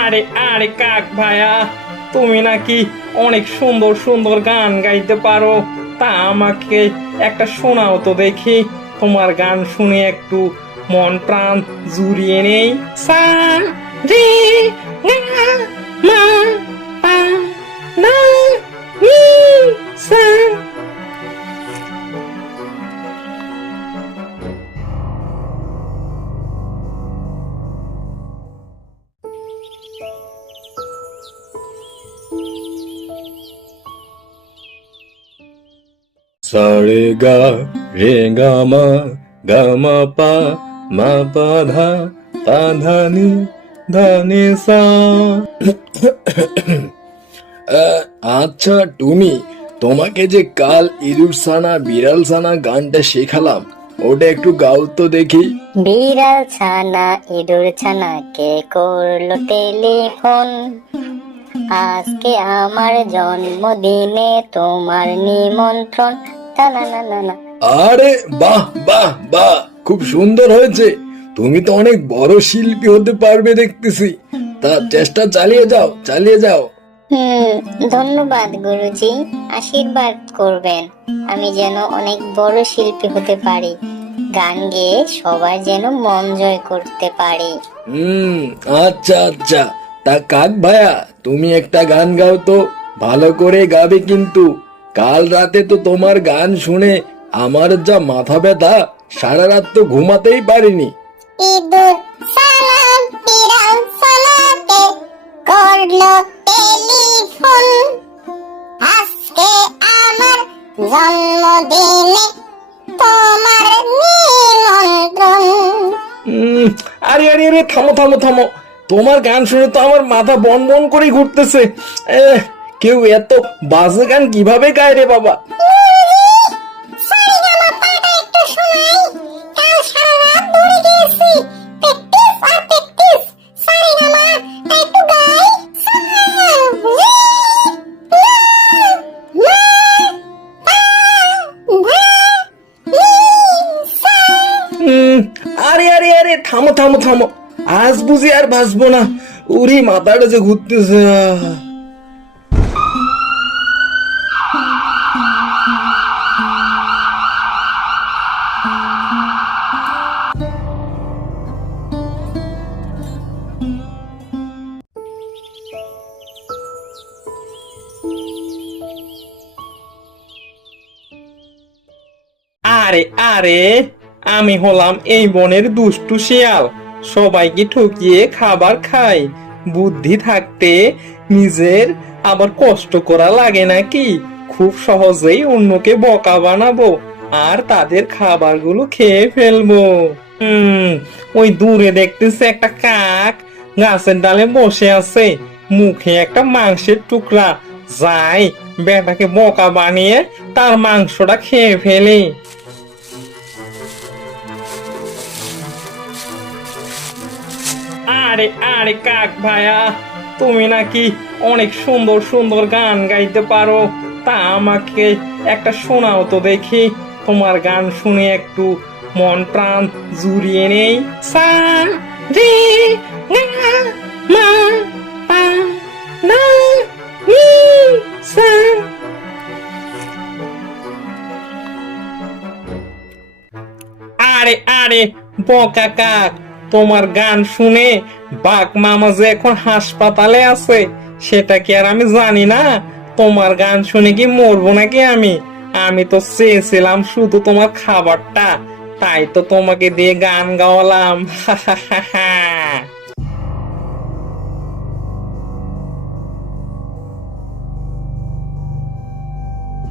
আরে আরে কাক ভাইয়া, তুমি নাকি অনেক সুন্দর সুন্দর গান গাইতে পারো। তা আমাকে একটা শোনাও তো দেখি। তোমার গান শুনে একটু মন প্রাণ জুড়িয়ে নেই। সা রে গা মা পা না নি সা। সারে গা রে গা মা মা পা ধা নি সা। আচ্ছা টুনি, তোমাকে যে কাল ইঁদুর ছানা বিড়াল ছানা গানটা শেখালাম, ওটা একটু গাও তো দেখি। বিড়াল ছানা ইঁদুর ছানা কে করলো টেলিফোন, আজকে আমার জন্মদিনে তোমার নিমন্ত্রণ। না না না না না। আরে বাহ বাহ বাহ, খুব সুন্দর হয়েছে। তুমি তো অনেক বড় শিল্পী হতে পারবে দেখতেছি। তা চেষ্টা চালিয়ে যাও, চালিয়ে যাও। ধন্যবাদ গুরুজি, আশীর্বাদ করবেন আমি যেন অনেক বড় শিল্পী হতে পারি, গান গেয়ে সবাই যেন মন জয় করতে পারি। আচ্ছা আচ্ছা। তা কাক ভাইয়া, তুমি একটা গান গাও তো, ভালো করে গাবে কিন্তু। কাল রাতে তো তোমার গান শুনে আমার যা মাথা ব্যথা, সারা রাত তো ঘুমাতেই পারিনি। ইঁদুর সালাম বিড়াল সালাকে করলো টেলিফোন, আজকে আমার জন্মদিনে তোমার নিমন্ত্রণ। আরে আরে আরে, থামো থামো থামো। তোমার গান শুনে তো আমার মাথা বন বন করে ঘুরতেছে। কেউ এত বাজে গান কিভাবে গায় রে বাবা? আরে আরে আরে, থামো থামো থামো। আজ বুঝি আর বাঁচবো না। উরি মাথাটা যে ঘুরতেছে। আরে আরে, আমি হলাম এই বনের দুষ্টু শিয়াল। সবাইকে ঠকিয়ে খাবার খাই। বুদ্ধি থাকতে নিজের আবার কষ্ট করা লাগে নাকি? খুব সহজেই অন্যকে বোকা বানাবো আর তাদের খাবারগুলো খেয়ে ফেলবো। ওই দূরে দেখতেছে একটা কাক গাছের ডালে বসে আছে, মুখে একটা মাংসের টুকরা। যাই, বেটাকে বোকা বানিয়ে তার মাংসটা খেয়ে ফেলে। আরে আরে কাক ভাইয়া, তুমি নাকি অনেক সুন্দর সুন্দর গান গাইতে পারো। তা আমাকে একটা শোনাও তো দেখি। তোমার গান শুনে একটু মন প্রাণ জুড়িয়ে নেই। সা রে গা মা পা না নি সা। আরে আরে বোকা কাক, তোমার গান শুনে বাঘ মামা যে এখন হাসপাতালে আছে সেটা কি আর আমি জানি না? তোমার গান শুনে কি মরবো নাকি আমি? আমি তো চেয়েছিলাম শুধু তোমার খাবারটা, তাই তো তোমাকে দিয়ে গান গাওয়ালাম।